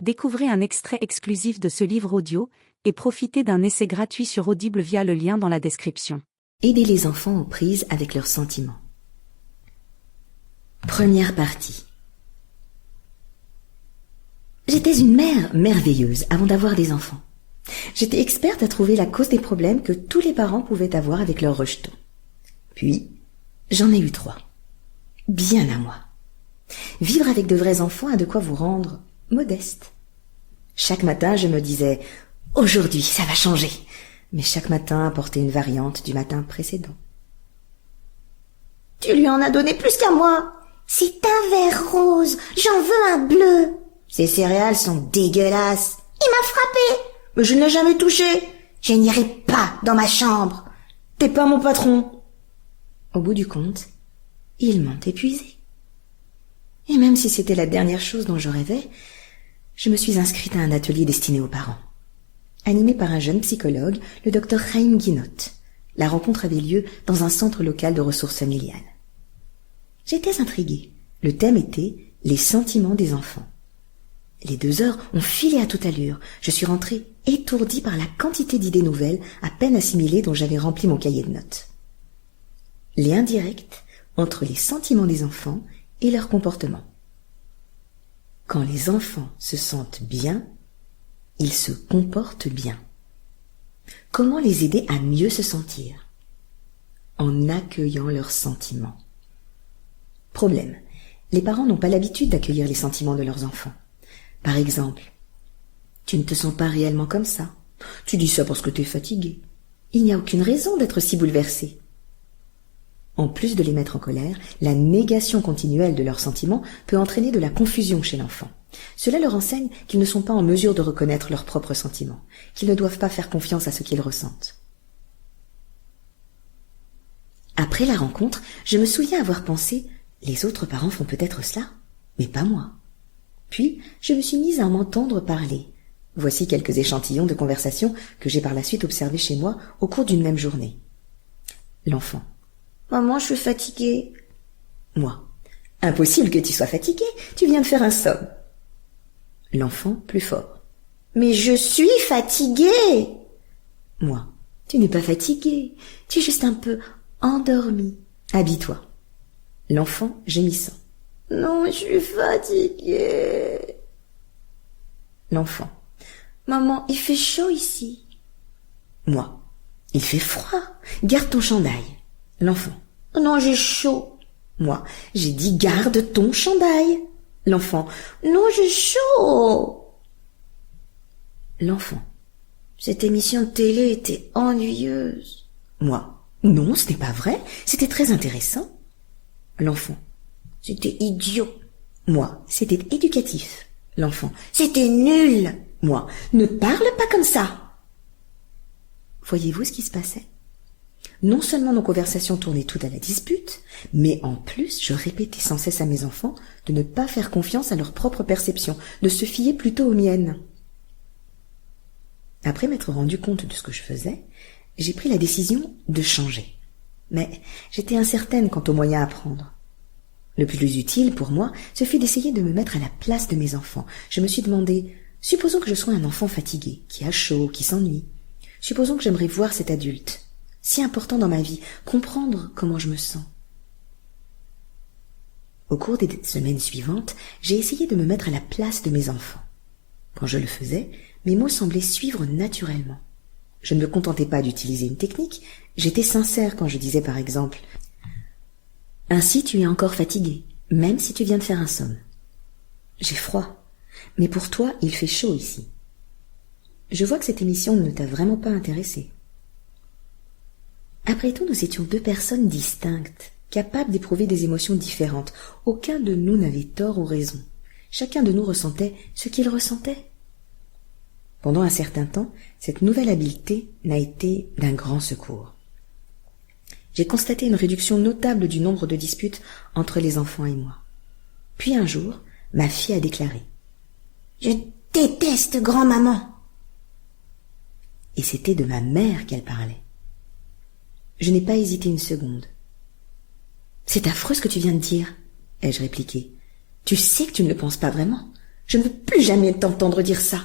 Découvrez un extrait exclusif de ce livre audio et profitez d'un essai gratuit sur Audible via le lien dans la description. Aider les enfants aux prises avec leurs sentiments. Première partie. J'étais une mère merveilleuse avant d'avoir des enfants. J'étais experte à trouver la cause des problèmes que tous les parents pouvaient avoir avec leurs rejetons. Puis, j'en ai eu 3. Bien à moi. Vivre avec de vrais enfants a de quoi vous rendre modeste. Chaque matin, je me disais « Aujourd'hui, ça va changer !» Mais chaque matin apportait une variante du matin précédent. « Tu lui en as donné plus qu'à moi !»« C'est un verre rose, j'en veux un bleu !»« Ces céréales sont dégueulasses !»« Il m'a frappé !»« Mais je ne l'ai jamais touché !»« Je n'irai pas dans ma chambre !»« T'es pas mon patron !» Au bout du compte, ils m'ont épuisé. Et même si c'était la dernière chose dont je rêvais, je me suis inscrite à un atelier destiné aux parents. Animé par un jeune psychologue, le docteur Chaim Guinot. La rencontre avait lieu dans un centre local de ressources familiales. J'étais intriguée. Le thème était « Les sentiments des enfants ». Les 2 heures ont filé à toute allure. Je suis rentrée étourdie par la quantité d'idées nouvelles, à peine assimilées, dont j'avais rempli mon cahier de notes. Lien direct entre les sentiments des enfants et leur comportement. Quand les enfants se sentent bien, ils se comportent bien. Comment les aider à mieux se sentir? En accueillant leurs sentiments. Problème, les parents n'ont pas l'habitude d'accueillir les sentiments de leurs enfants. Par exemple, tu ne te sens pas réellement comme ça. Tu dis ça parce que tu es fatigué. Il n'y a aucune raison d'être si bouleversé. En plus de les mettre en colère, la négation continuelle de leurs sentiments peut entraîner de la confusion chez l'enfant. Cela leur enseigne qu'ils ne sont pas en mesure de reconnaître leurs propres sentiments, qu'ils ne doivent pas faire confiance à ce qu'ils ressentent. Après la rencontre, je me souviens avoir pensé « Les autres parents font peut-être cela, mais pas moi ». Puis, je me suis mise à m'entendre parler. Voici quelques échantillons de conversation que j'ai par la suite observés chez moi au cours d'une même journée. L'enfant. « Maman, je suis fatiguée. » Moi. « Impossible que tu sois fatiguée, tu viens de faire un somme. » L'enfant plus fort. « Mais je suis fatiguée !» Moi. « Tu n'es pas fatiguée, tu es juste un peu endormie. Habille-toi. » L'enfant gémissant. « Non, je suis fatiguée. » L'enfant. « Maman, il fait chaud ici. » Moi. « Il fait froid, garde ton chandail. » L'enfant. « Non, j'ai chaud. » Moi. « J'ai dit garde ton chandail. » L'enfant. « Non, j'ai chaud. » L'enfant. « Cette émission de télé était ennuyeuse. » Moi. « Non, ce n'est pas vrai, c'était très intéressant. » L'enfant. « C'était idiot. » Moi. « C'était éducatif. » L'enfant. « C'était nul. » Moi. « Ne parle pas comme ça. » Voyez-vous ce qui se passait? Non seulement nos conversations tournaient toutes à la dispute, mais en plus je répétais sans cesse à mes enfants de ne pas faire confiance à leur propre perception, de se fier plutôt aux miennes. Après m'être rendu compte de ce que je faisais, j'ai pris la décision de changer. Mais j'étais incertaine quant aux moyens à prendre. Le plus utile pour moi, ce fut d'essayer de me mettre à la place de mes enfants. Je me suis demandé, supposons que je sois un enfant fatigué, qui a chaud, qui s'ennuie. Supposons que j'aimerais voir cet adulte, si important dans ma vie, comprendre comment je me sens. Au cours des semaines suivantes, j'ai essayé de me mettre à la place de mes enfants. Quand je le faisais, mes mots semblaient suivre naturellement. Je ne me contentais pas d'utiliser une technique, j'étais sincère quand je disais par exemple « Ainsi tu es encore fatigué, même si tu viens de faire un somme. J'ai froid, mais pour toi il fait chaud ici. Je vois que cette émission ne t'a vraiment pas intéressé. » Après tout, nous étions 2 personnes distinctes, capables d'éprouver des émotions différentes. Aucun de nous n'avait tort ou raison. Chacun de nous ressentait ce qu'il ressentait. Pendant un certain temps, cette nouvelle habileté n'a été d'un grand secours. J'ai constaté une réduction notable du nombre de disputes entre les enfants et moi. Puis un jour, ma fille a déclaré « Je déteste grand-maman !» Et c'était de ma mère qu'elle parlait. Je n'ai pas hésité une seconde. « C'est affreux ce que tu viens de dire, ai-je répliqué. Tu sais que tu ne le penses pas vraiment. Je ne veux plus jamais t'entendre dire ça.